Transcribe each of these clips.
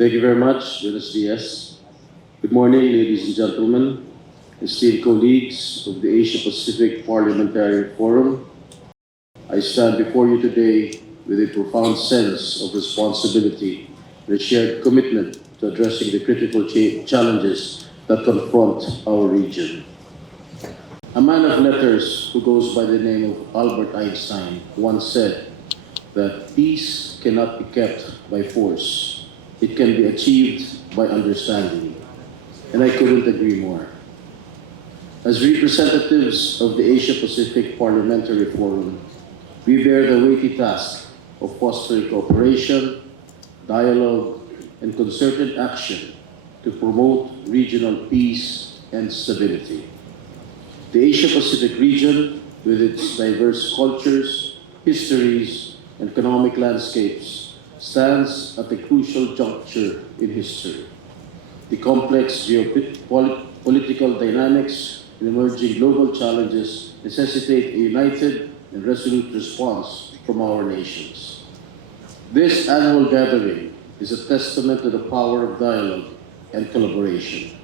Thank you very much, Buenos Dias. Good morning, ladies and gentlemen, esteemed colleagues of the Asia-Pacific Parliamentary Forum. I stand before you today with a profound sense of responsibility and a shared commitment to addressing the critical challenges that confront our region. A man of letters who goes by the name of Albert Einstein once said that peace cannot be kept by force. It can be achieved by understanding. And I couldn't agree more. As representatives of the Asia-Pacific Parliamentary Forum, we bear the weighty task of fostering cooperation, dialogue, and concerted action to promote regional peace and stability. The Asia-Pacific region, with its diverse cultures, histories, and economic landscapes, stands at a crucial juncture in history. The complex geopolitical dynamics and emerging global challenges necessitate a united and resolute response from our nations. This annual gathering is a testament to the power of dialogue and collaboration,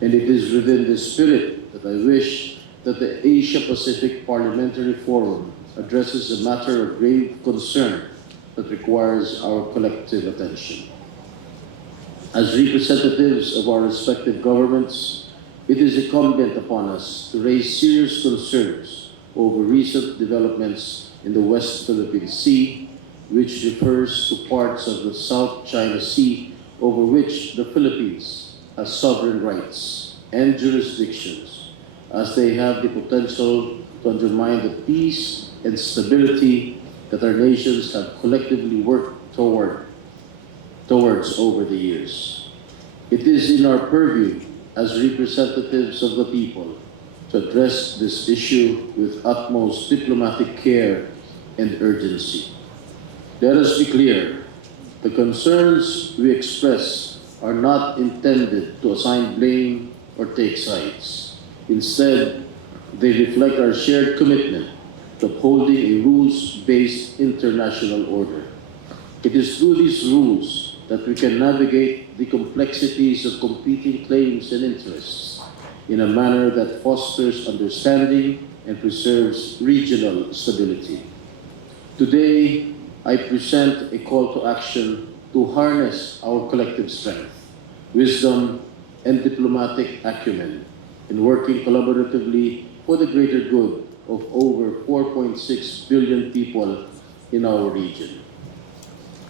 and it is within this spirit that I wish that the Asia-Pacific Parliamentary Forum addresses a matter of grave concern that requires our collective attention. As representatives of our respective governments, it is incumbent upon us to raise serious concerns over recent developments in the West Philippine Sea, which refers to parts of the South China Sea over which the Philippines has sovereign rights and jurisdictions, as they have the potential to undermine the peace and stability that our nations have collectively worked towards over the years. It is in our purview as representatives of the people to address this issue with utmost diplomatic care and urgency. Let us be clear, the concerns we express are not intended to assign blame or take sides. Instead, they reflect our shared commitment to upholding a rules-based international order. It is through these rules that we can navigate the complexities of competing claims and interests in a manner that fosters understanding and preserves regional stability. Today, I present a call to action to harness our collective strength, wisdom, and diplomatic acumen in working collaboratively for the greater good of over 4.6 billion people in our region.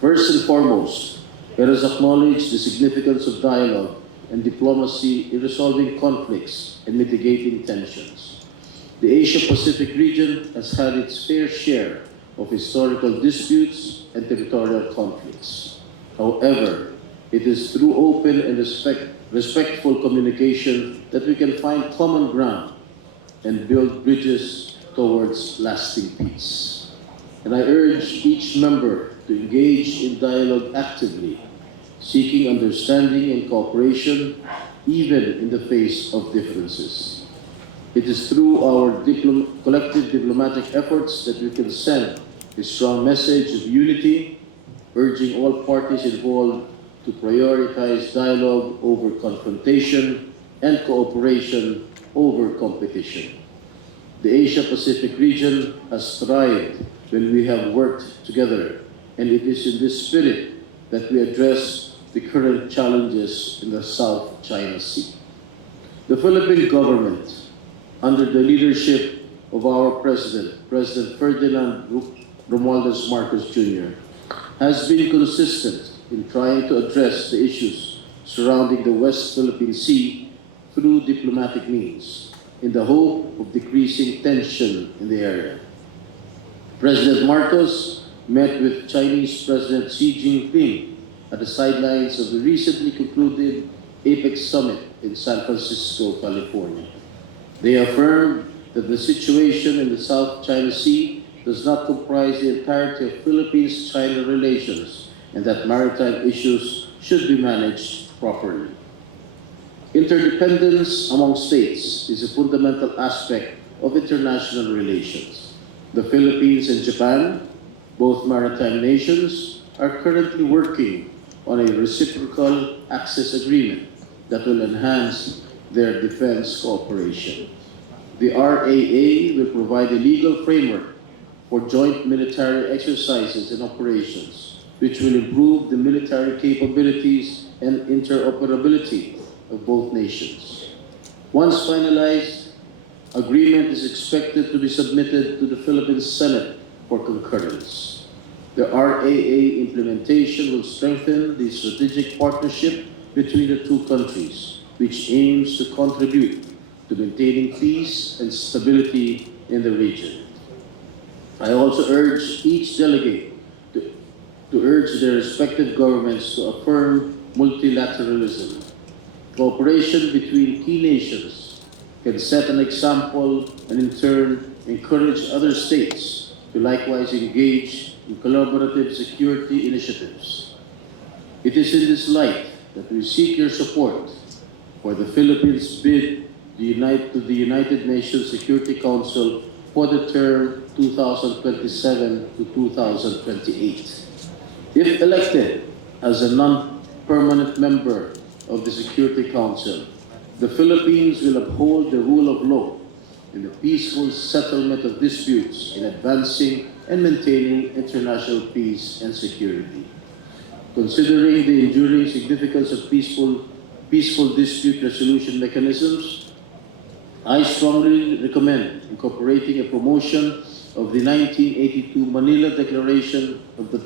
First and foremost, let us acknowledge the significance of dialogue and diplomacy in resolving conflicts and mitigating tensions. The Asia-Pacific region has had its fair share of historical disputes and territorial conflicts. However, it is through open and respectful communication that we can find common ground and build bridges towards lasting peace. And I urge each member to engage in dialogue actively, seeking understanding and cooperation even in the face of differences. It is through our collective diplomatic efforts that we can send a strong message of unity, urging all parties involved to prioritize dialogue over confrontation and cooperation over competition. The Asia-Pacific region has thrived when we have worked together, and it is in this spirit that we address the current challenges in the South China Sea. The Philippine government, under the leadership of our President Ferdinand Romualdez Marcos Jr., has been consistent in trying to address the issues surrounding the West Philippine Sea through diplomatic means, in the hope of decreasing tension in the area. President Marcos met with Chinese President Xi Jinping at the sidelines of the recently concluded APPF summit in San Francisco, California. They affirmed that the situation in the South China Sea does not comprise the entirety of Philippines-China relations, and that maritime issues should be managed properly. Interdependence among states is a fundamental aspect of international relations. The Philippines and Japan, both maritime nations, are currently working on a reciprocal access agreement that will enhance their defense cooperation. The RAA will provide a legal framework for joint military exercises and operations, which will improve the military capabilities and interoperability of both nations. Once finalized, agreement is expected to be submitted to the Philippine Senate for concurrence. The RAA implementation will strengthen the strategic partnership between the two countries, which aims to contribute to maintaining peace and stability in the region. I also urge each delegate to urge their respective governments to affirm multilateralism. Cooperation between key nations can set an example and in turn encourage other states to likewise engage in collaborative security initiatives. It is in this light that we seek your support for the Philippines' bid to the United Nations Security Council for the term 2027 to 2028. If elected as a non-permanent member of the Security Council, the Philippines will uphold the rule of law in the peaceful settlement of disputes in advancing and maintaining international peace and security. Considering the enduring significance of peaceful dispute resolution mechanisms, I strongly recommend incorporating a promotion of the 1982 Manila Declaration on the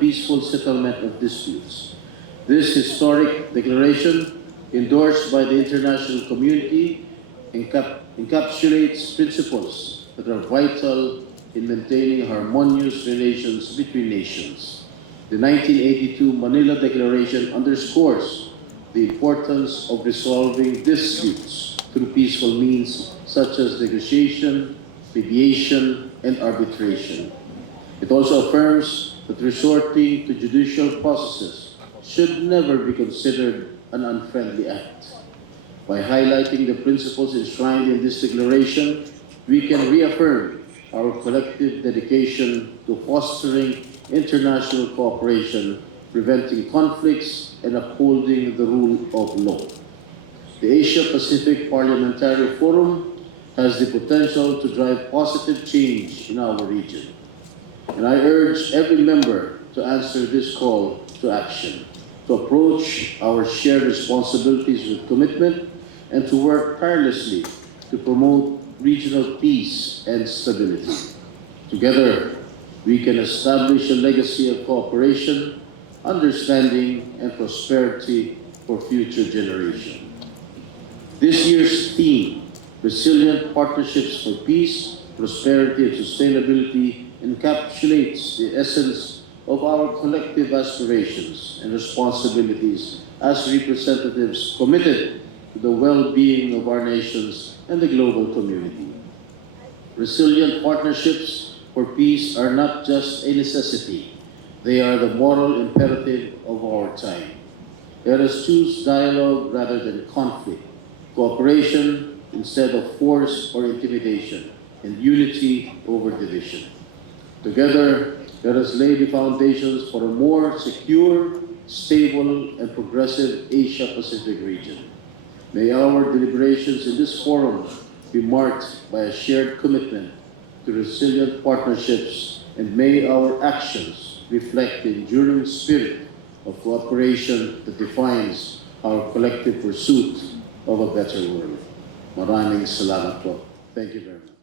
Peaceful Settlement of Disputes. This historic declaration, endorsed by the international community, encapsulates principles that are vital in maintaining harmonious relations between nations. The 1982 Manila Declaration underscores the importance of resolving disputes through peaceful means such as negotiation, mediation, and arbitration. It also affirms that resorting to judicial processes should never be considered an unfriendly act. By highlighting the principles enshrined in this declaration, we can reaffirm our collective dedication to fostering international cooperation, preventing conflicts, and upholding the rule of law. The Asia-Pacific Parliamentary Forum has the potential to drive positive change in our region. And I urge every member to answer this call to action, to approach our shared responsibilities with commitment, and to work tirelessly to promote regional peace and stability. Together, we can establish a legacy of cooperation, understanding, and prosperity for future generations. This year's theme, Resilient Partnerships for Peace, Prosperity, and Sustainability, encapsulates the essence of our collective aspirations and responsibilities as representatives committed to the well-being of our nations and the global community. Resilient partnerships for peace are not just a necessity, they are the moral imperative of our time. Let us choose dialogue rather than conflict, cooperation instead of force or intimidation, and unity over division. Together, let us lay the foundations for a more secure, stable, and progressive Asia-Pacific region. May our deliberations in this forum be marked by a shared commitment to resilient partnerships, and may our actions reflect the enduring spirit of cooperation that defines our collective pursuit of a better world. Maraming salamat po. Thank you very much.